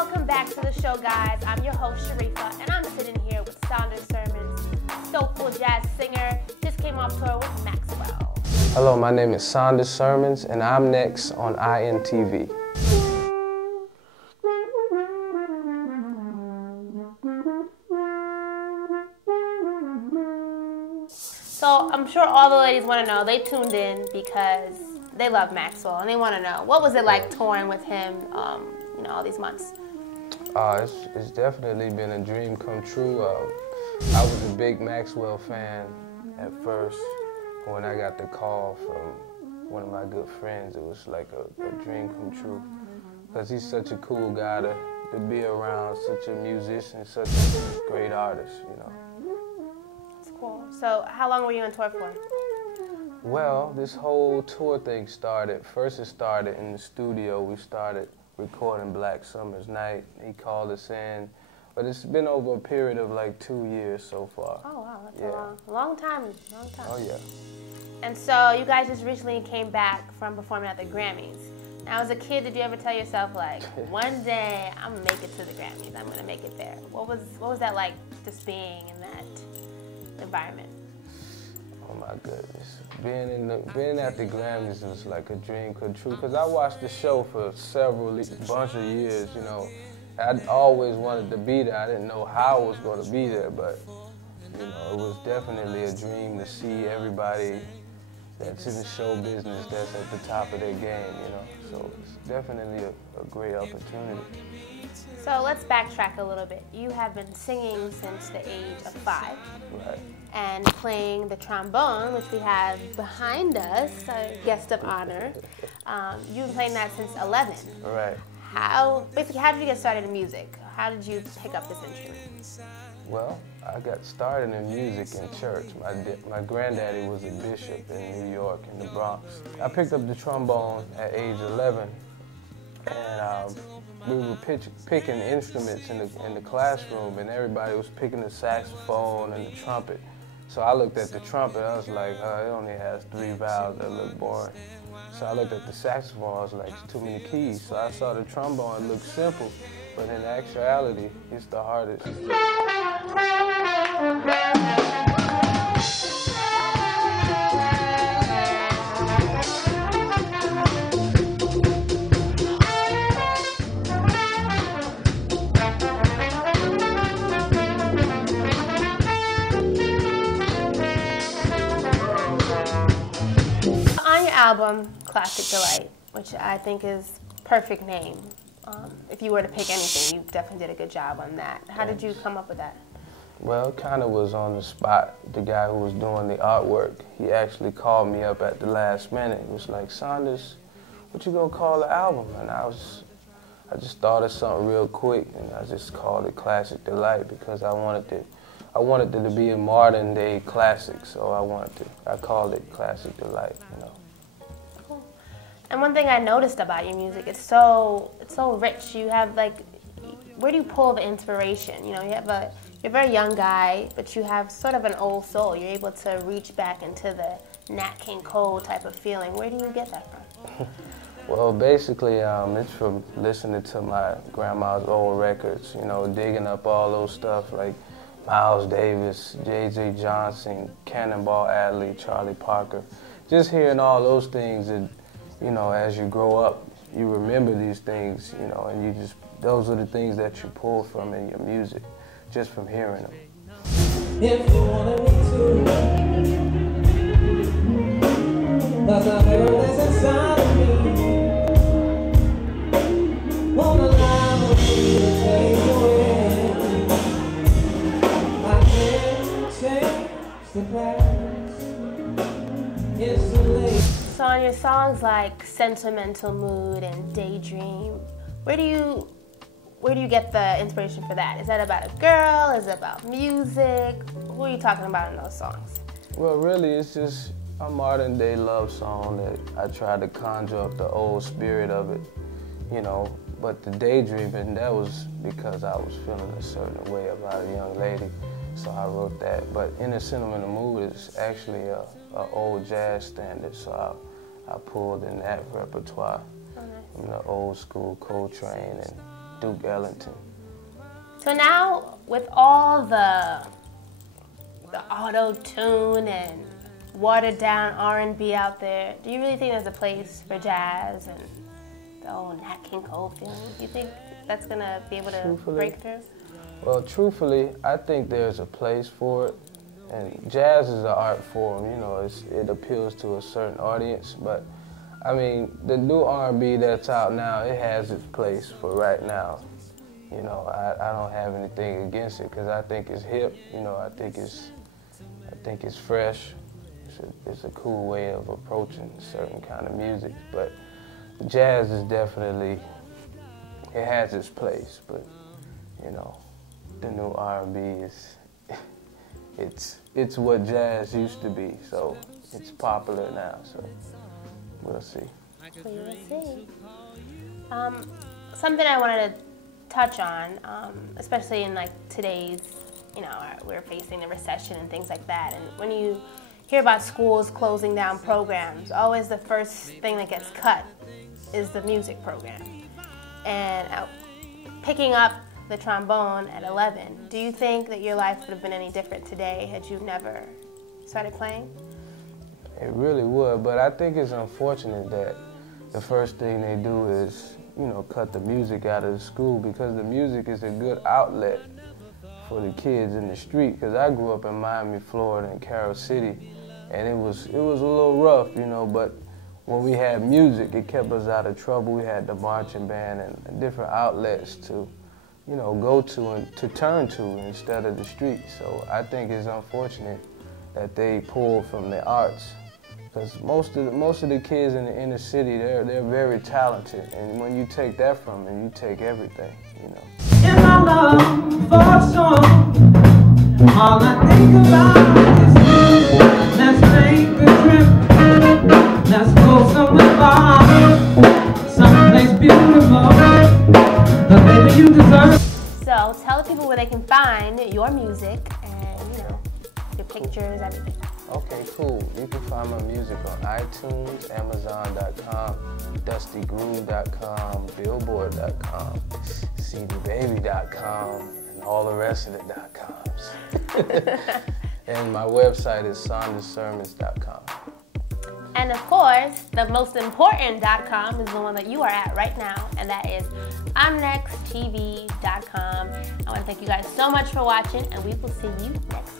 welcome back to the show, guys. I'm your host, Sharifa, and I'm sitting here with Saunders Sermons, soulful jazz singer, just came off tour with Maxwell. Hello, my name is Saunders Sermons, and I'm next on INTV. So I'm sure all the ladies want to know, they tuned in because they love Maxwell, and they want to know, what was it like touring with him, all these months? It's definitely been a dream come true. I was a big Maxwell fan at first. When I got the call from one of my good friends, it was like a dream come true. Because he's such a cool guy to be around, such a musician, such a great artist, That's cool. So how long were you on tour for? Well, this whole tour thing started. First it started in the studio. We started recording Black Summer's Night. He called us in. But it's been over a period of like 2 years so far. Oh, wow, that's a long time. Oh, yeah. And so you guys just recently came back from performing at the Grammys. Now, as a kid, did you ever tell yourself, like, one day I'm gonna make it to the Grammys, I'm gonna make it there? What was that like, just being in that environment? Oh my goodness. Being at the Grammys was like a dream come true, because I watched the show for a bunch of years, I always wanted to be there. I didn't know how I was going to be there, but it was definitely a dream to see everybody that's in the show business that's at the top of their game, So it's definitely a great opportunity. So let's backtrack a little bit. You have been singing since the age of 5. Right. And playing the trombone, which we have behind us, our guest of honor. You've been playing that since 11. Right. How did you get started in music? How did you pick up this instrument? Well, I got started in music in church. My granddaddy was a bishop in New York, in the Bronx. I picked up the trombone at age 11, and we were picking instruments in the classroom, and everybody was picking the saxophone and the trumpet. So I looked at the trumpet, I was like, it only has 3 valves, that look boring. So I looked at the saxophone, I was like, it's too many keys. So I saw the trombone, it looked simple, but in actuality, it's the hardest. Album Classic Delight, which I think is perfect name. If you were to pick anything, you definitely did a good job on that. How did you come up with that? Well, it kind of was on the spot. The guy who was doing the artwork, he actually called me up at the last minute. He was like, Saunders, what you gonna call the album? And I just thought of something real quick, and I just called it Classic Delight because I wanted it to be a modern day classic, so I called it Classic Delight, Cool. And one thing I noticed about your music, it's so rich. You have where do you pull the inspiration? You're a very young guy, but you have sort of an old soul. You're able to reach back into the Nat King Cole type of feeling. Where do you get that from? Well, basically, it's from listening to my grandma's old records, digging up all those stuff like Miles Davis, J.J. Johnson, Cannonball Adderley, Charlie Parker. Just hearing all those things that, as you grow up, you remember these things, and those are the things that you pull from in your music, just from hearing them. If you wanted me to, but I know that's inside of me. Wanna lie with me to take away. I can't change the past. It's too late. So on your songs like Sentimental Mood and Daydream, where do you get the inspiration for that? Is that about a girl? Is it about music? Who are you talking about in those songs? Well, really, it's just a modern day love song that I try to conjure up the old spirit of it, But the daydreaming, that was because I was feeling a certain way about a young lady, so I wrote that. But In a Sentimental Mood is actually a old jazz standard, so I pulled in that repertoire from the old school Coltrane and Duke Ellington. So now, with all the auto-tune and watered-down R&B out there, do you really think there's a place for jazz and the old Nat King Cole feeling? Do you think that's going to be able to break through? Well, truthfully, I think there's a place for it. And jazz is an art form, you know, it appeals to a certain audience. But, I mean, the new R&B that's out now, it has its place for right now. You know, I don't have anything against it because I think it's hip, you know, I think it's fresh. It's a cool way of approaching certain kind of music. But jazz is definitely, it has its place, but, you know, the new R&B is, it's what jazz used to be, so it's popular now, so we'll see. We will see. Something I wanted to touch on, especially in like today's, you know, we're facing the recession and things like that, and when you hear about schools closing down programs, always the first thing that gets cut is the music program. And picking up the trombone at 11, do you think that your life would have been any different today had you never started playing? It really would, but I think it's unfortunate that the first thing they do is, you know, cut the music out of the school, because the music is a good outlet for the kids in the street. Because I grew up in Miami, Florida, in Carroll City, and it was a little rough, you know, but when we had music, it kept us out of trouble. We had the marching band and different outlets to, you know, go to and to turn to instead of the street. So I think it's unfortunate that they pull from the arts, because most of the kids in the inner city, they're very talented, and when you take that from them, you take everything, you know. In my love for a song, all I think about is you. Let's make a trip, let's go somewhere far, someplace beautiful, the baby you deserve. So tell the people where they can find your music and, you know, your pictures, everything. Okay, cool. You can find my music on iTunes, Amazon.com, DustyGroove.com, Billboard.com, CDBaby.com, and all the rest of the .coms. And my website is SaundersSermons.com. And of course, the most important .com is the one that you are at right now, and that is I'mNextTV.com. I want to thank you guys so much for watching, and we will see you next time.